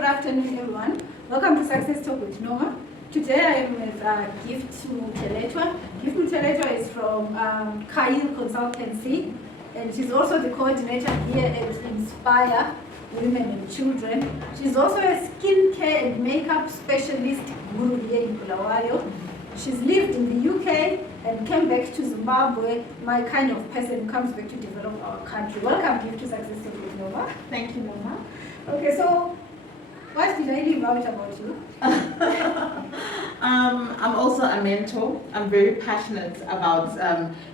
Good afternoon, everyone. Welcome to Success Talk with Noma. Today I am with Gift Muteletwa. Gift Muteletwa is from Kyle Consultancy, and she's also the coordinator here at Inspire Women and Children. She's also a skincare and makeup specialist guru here in Bulawayo. She's lived in the UK and came back to Zimbabwe. My kind of person comes back to develop our country. Welcome, Gift, to Success Talk with Noma. Thank you, Noma. Okay, so what did I leave out about you? I'm also a mentor. I'm very passionate about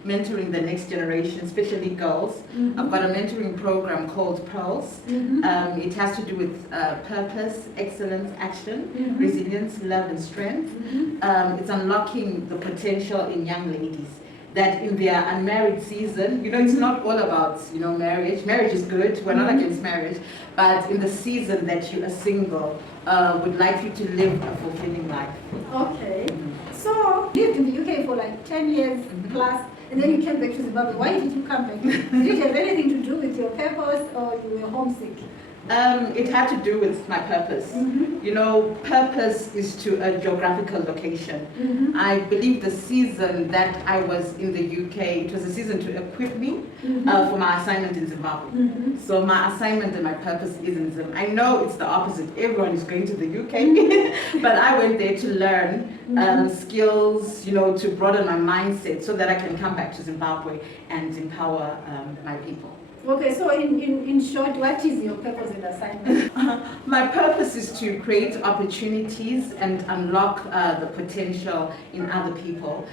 mentoring the next generation, especially girls. I've got a mentoring program called Pearls. It has to do with purpose, excellence, action, resilience, love, and strength. It's unlocking the potential in young ladies that in their unmarried season, it's not all about, marriage. Marriage is good. We're not against marriage. But in the season that you are single, would like you to live a fulfilling life. Okay. So, you lived in the UK for like 10 years plus, and then you came back to Zimbabwe. Why did you come back? Did it have anything to do with your purpose, or you were homesick? It had to do with my purpose. Purpose is to a geographical location. I believe the season that I was in the UK, it was a season to equip me for my assignment in Zimbabwe. So my assignment and my purpose is in Zimbabwe. I know it's the opposite. Everyone is going to the UK, but I went there to learn skills, to broaden my mindset so that I can come back to Zimbabwe and empower my people. Okay, so in short, what is your purpose and assignment? My purpose is to create opportunities and unlock the potential in other people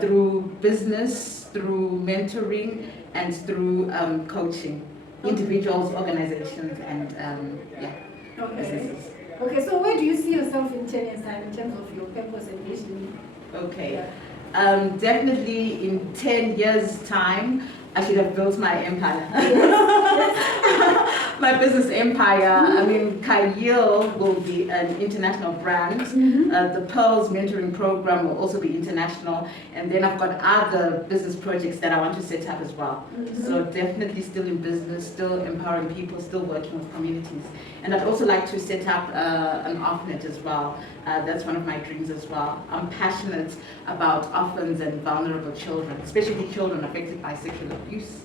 through business, through mentoring, and through coaching individuals, organizations, and businesses. Okay, so where do you see yourself in 10 years' time in terms of your purpose and vision? Okay, definitely in 10 years' time, I should have built my empire. My business empire. Kyle will be an international brand. The Pearls mentoring program will also be international. And then I've got other business projects that I want to set up as well. So definitely still in business, still empowering people, still working with communities. And I'd also like to set up an orphanage as well. That's one of my dreams as well. I'm passionate about orphans and vulnerable children, especially children affected by sexual abuse.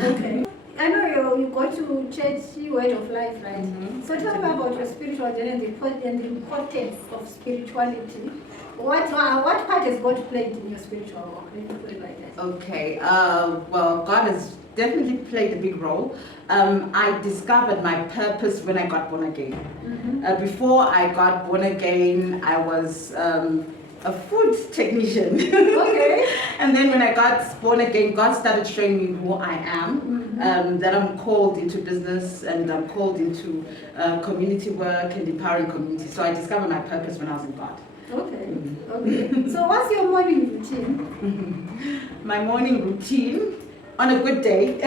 Okay. I know you go to church, Word of Life, right? So tell me about your spiritual journey and the importance of spirituality. What part has God played in your spiritual walk? Let me put it like that. Okay. Well, God has definitely played a big role. I discovered my purpose when I got born again. Before I got born again, I was a food technician. Okay. And then when I got born again, God started showing me who I am, that I'm called into business and I'm called into community work and empowering community. So I discovered my purpose when I was in God. Okay. So what's your morning routine? My morning routine, on a good day,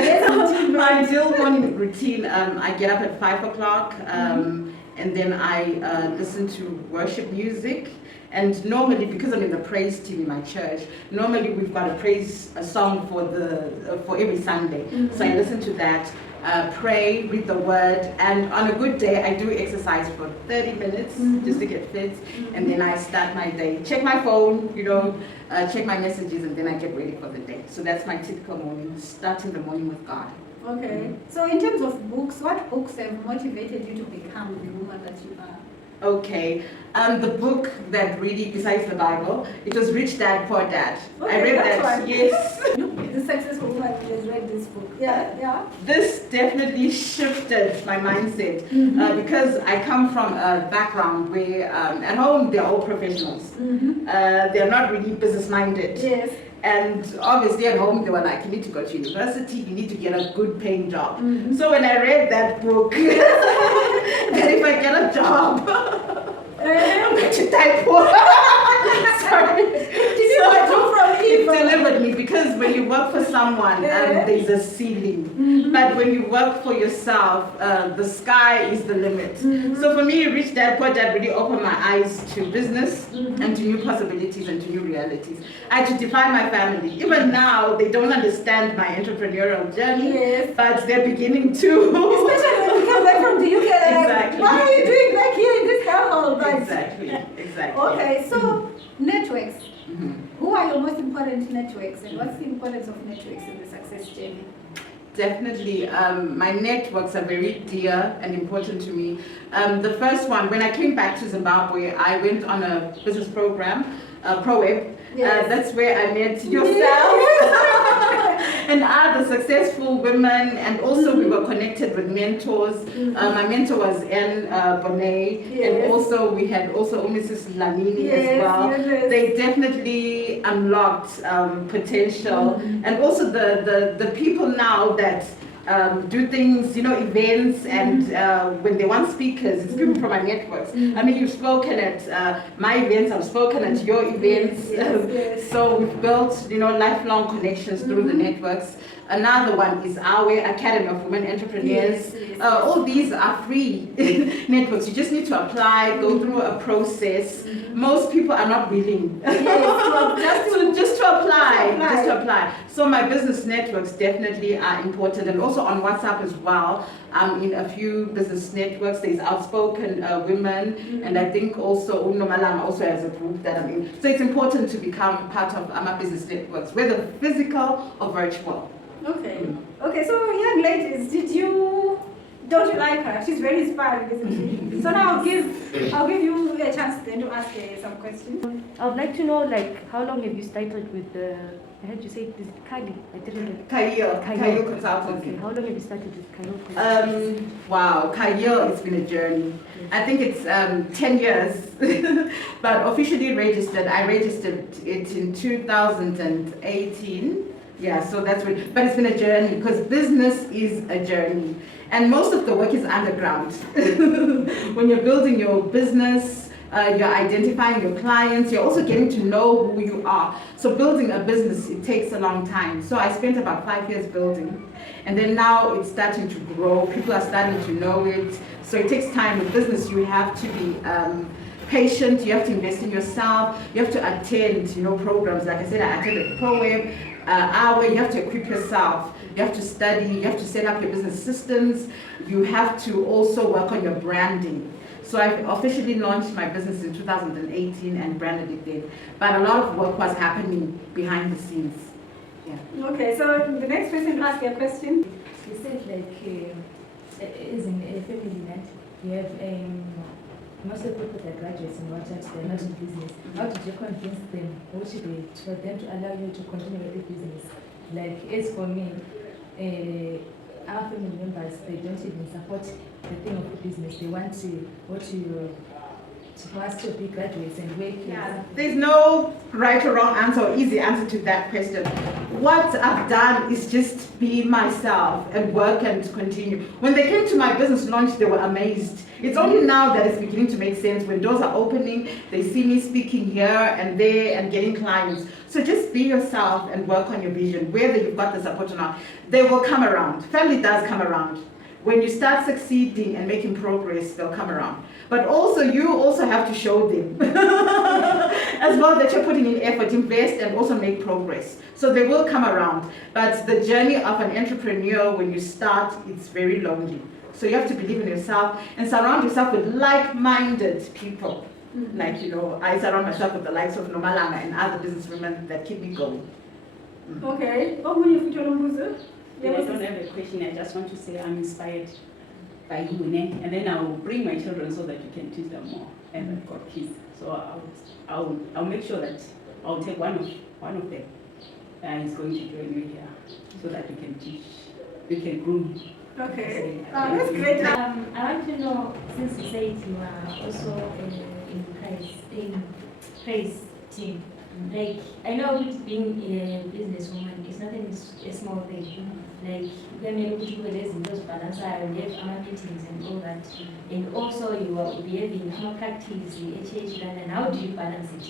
my ideal morning routine, I get up at 5 o'clock and then I listen to worship music. And normally, because I'm in the praise team in my church, normally we've got a song for every Sunday. So I listen to that, pray, read the word, and on a good day I do exercise for 30 minutes just to get fit, and then I start my day. Check my phone, check my messages, and then I get ready for the day. So that's my typical morning, starting the morning with God. Okay. So in terms of books, what books have motivated you to become the woman that you are? Okay, the book that really, besides the Bible, it was Rich Dad, Poor Dad. Okay, I read that, one. yes. The successful woman has read this book. Yeah. This definitely shifted my mindset because I come from a background where at home they're all professionals. They're not really business-minded. Yes. And obviously at home they were like, you need to go to university, you need to get a good paying job. So when I read that book, that if I get a job, I'm going to die poor. Sorry. It delivered me because when you work for someone, there's a ceiling. But when you work for yourself, the sky is the limit. So for me, Rich Dad, Poor Dad really opened my eyes to business and to new possibilities and to new realities. I had to define my family. Even now, they don't understand my entrepreneurial journey, but they're beginning to. Especially when you come back from the UK. important networks, and what's the importance of networks in the success journey? Definitely, my networks are very dear and important to me. The first one, when I came back to Zimbabwe, I went on a business program, ProWeb. Yes. That's where I met yourself and other successful women, and also we were connected with mentors. My mentor was Anne Bonet, and also we had also Mrs. Lamini as well. Yes. They definitely unlocked potential, and also the people now that do things, events, and when they want speakers, it's people from my networks. I mean, you've spoken at my events, I've spoken at your events. Yes. So we've built, lifelong connections through the networks. Another one is our Academy of Women Entrepreneurs. Yes. All these are free networks. You just need to apply, go through a process. Most people are not willing. Just to apply. So my business networks definitely are important, and also on WhatsApp as well. I'm in a few business networks. There's Outspoken Women, and I think also Noma also has a group that I'm in. So it's important to become part of my business networks, whether physical or virtual. Okay. Okay, so young ladies, don't you like her? She's very inspiring, isn't she? So now I'll give you a chance then to ask some questions. I would like to know, how long have you started with the, I heard you say this Kali? I didn't get Kayo Consultancy. Okay, how long have you started with Kayo? Wow, Kayo, it's been a journey. I think it's 10 years, but officially registered, I registered it in 2018. Yeah, so that's what, but it's been a journey, because business is a journey. And most of the work is underground. When you're building your business, you're identifying your clients, you're also getting to know who you are. So building a business, it takes a long time. So I spent about 5 years building. And then now it's starting to grow. People are starting to know it. So it takes time. With business, you have to be patient, you have to invest in yourself, you have to attend, programs. Like I said, I attended ProWeb. You have to equip yourself, you have to study, you have to set up your business systems, you have to also work on your branding. So I officially launched my business in 2018 and branded it then. But a lot of work was happening behind the scenes. Yeah. Okay, so the next person ask your question. You said is in a family that you have most of the people that graduates in WhatsApp, they're not in business. How did you convince them, or should they, for them to allow you to continue with the business? As for me, our family members, they don't even support the thing of the business. They want for us to be graduates and work. Yeah. There's no right or wrong answer or easy answer to that question. What I've done is just be myself and work and continue. When they came to my business launch, they were amazed. It's only now that it's beginning to make sense. When doors are opening, they see me speaking here and there and getting clients. So just be yourself and work on your vision, whether you've got the support or not. They will come around. Family does come around. When you start succeeding and making progress, they'll come around. But also, you also have to show them as well that you're putting in effort, invest, and also make progress. So they will come around. But the journey of an entrepreneur, when you start, it's very lonely. So you have to believe in yourself and surround yourself with like-minded people. Like, I surround myself with the likes of Noma and other businesswomen that keep me going. Okay. Yeah, I don't have a question. I just want to say I'm inspired by you, and then I will bring my children so that you can teach them more. And I've got kids, so I'll make sure that I'll take one of them, and he's going to join me here, so that you can teach, you can groom him. Okay, that's great. I want to know, since you said you are also in Praise team. I know with being a businesswoman, it's not a small thing. When you look at those balance, you have meetings and all that. And also you will be having practice, and how do you balance it?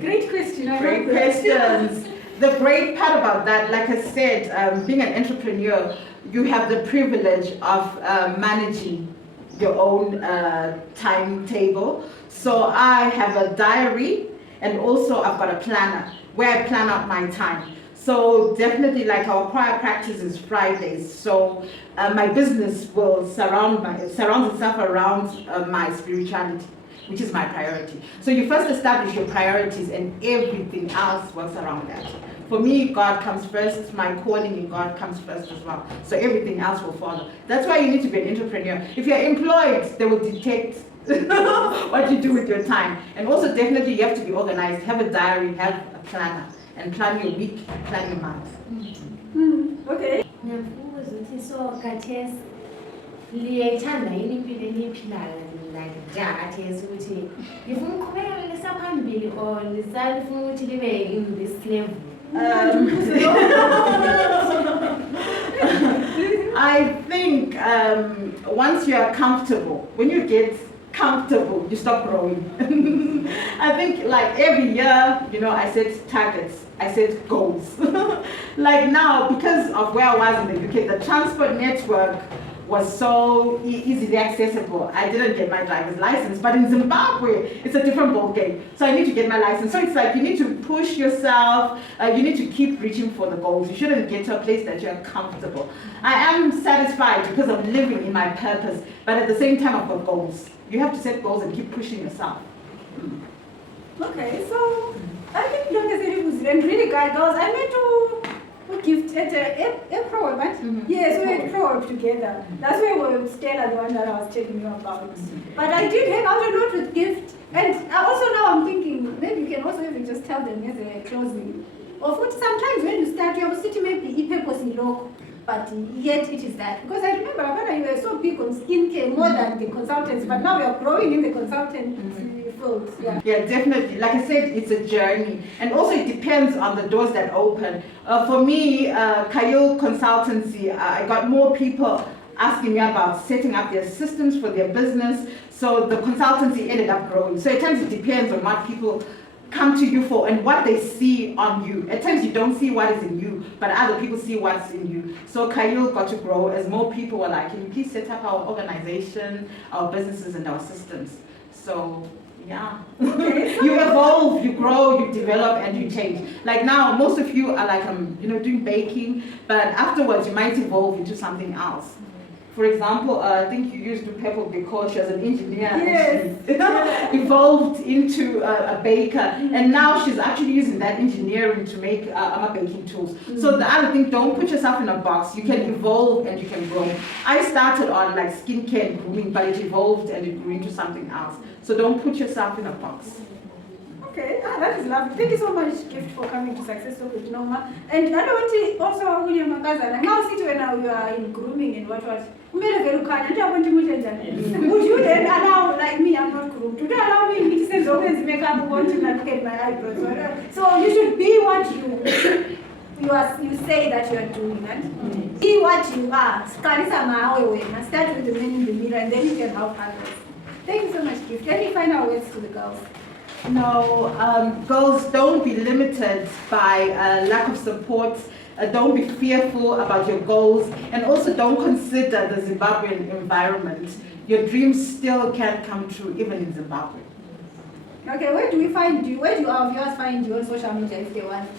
Great question. Great questions. The great part about that, like I said, being an entrepreneur, you have the privilege of managing your own timetable. So I have a diary, and also I've got a planner where I plan out my time. So definitely, like our choir practice is Fridays. So my business will surround itself around my spirituality. which is my priority. So you first establish your priorities and everything else works around that. For me, God comes first, my calling in God comes first as well. So everything else will follow. That's why you need to be an entrepreneur. If you're employed, they will detect what you do with your time. And also definitely you have to be organized, have a diary, have a planner, and plan your week, plan your month. Okay. Ngiyambuza ukuthi so khathesi liyayithanda yini impilo eniyiphilayo like njengathi ukuthi ngifuna ukuqhubeka lesaphambili or lisafuna ukuthi libe in this level. I think once you are comfortable, when you get comfortable, you stop growing. I think like every year, you know, I set targets, I set goals. Like now, because of where I was in the UK, the transport network was so easily accessible. I didn't get my driver's license, but in Zimbabwe, it's a different ballgame. So I need to get my license. So it's like you need to push yourself, you need to keep reaching for the goals. You shouldn't get to a place that you're comfortable. I am satisfied because I'm living in my purpose, but at the same time I've got goals. You have to set goals and keep pushing yourself. Okay, so I think long as it was really good girls, I met to Gift at a pro, right? Yes, we had pro together. That's where we were Stella, the one that I was telling you about. But I did hang out a lot with Gift, and also now I'm thinking maybe you can also even just tell them as a closing. Of which sometimes when you start, you have a city maybe purpose in local, but yet it is that. Because I remember when you were so big on skincare more than the consultants, but now you're growing in the consultant field. Yeah, definitely. Like I said, it's a journey. And also it depends on the doors that open. For me, Kayul Consultancy, I got more people asking me about setting up their systems for their business. So the consultancy ended up growing. So at times it depends on what people come to you for and what they see on you. At times you don't see what is in you, but other people see what's in you. So Kayul got to grow as more people were like, can you please set up our organization, our businesses and our systems? So yeah. Okay. You evolve, you grow, you develop, and you change. Like now, most of you are like, you know, doing baking, but afterwards you might evolve into something else. For example, I think you used to Pepper because she was an engineer. Yes. And she evolved into a baker, and now she's actually using that engineering to make baking tools. So the other thing, don't put yourself in a box. You can evolve and you can grow. I started on like skincare and grooming, but it evolved and it grew into something else. So don't put yourself in a box. Okay, that is lovely. Thank you so much, Gift, for coming to Success Talk with Noma. And I want to also, William Magazine, now see when now you are in grooming and what. Would you then allow, like me, I'm not groomed, would you allow me to say always makeup, want to like get my eyebrows? So you should be what you say that you are doing, right? Be what you are. Start with the men in the mirror and then you can help others. Thank you so much, Gift. Any final words to the girls? No, girls, don't be limited by lack of support. Don't be fearful about your goals, and also don't consider the Zimbabwean environment. Your dreams still can come true even in Zimbabwe. Okay, where do we find you? Where do our viewers find you on social media if they want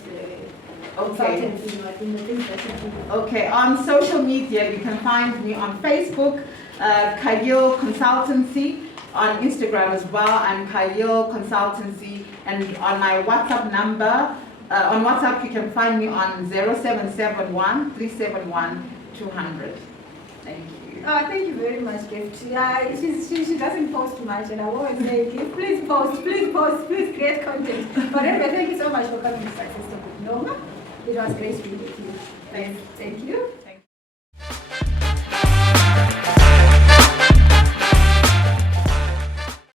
Okay, on social media you can find me on Facebook, Kayul Consultancy. On Instagram as well, I'm Kayul Consultancy, and on my WhatsApp number, on WhatsApp you can find me on 0771 371 200. Thank you. Thank you very much, Gift. Yeah, she doesn't post much, and I always say, Gift, please post, please create content. But anyway, thank you so much for coming to Success Talk with Noma. It was great speaking with you. Thank you.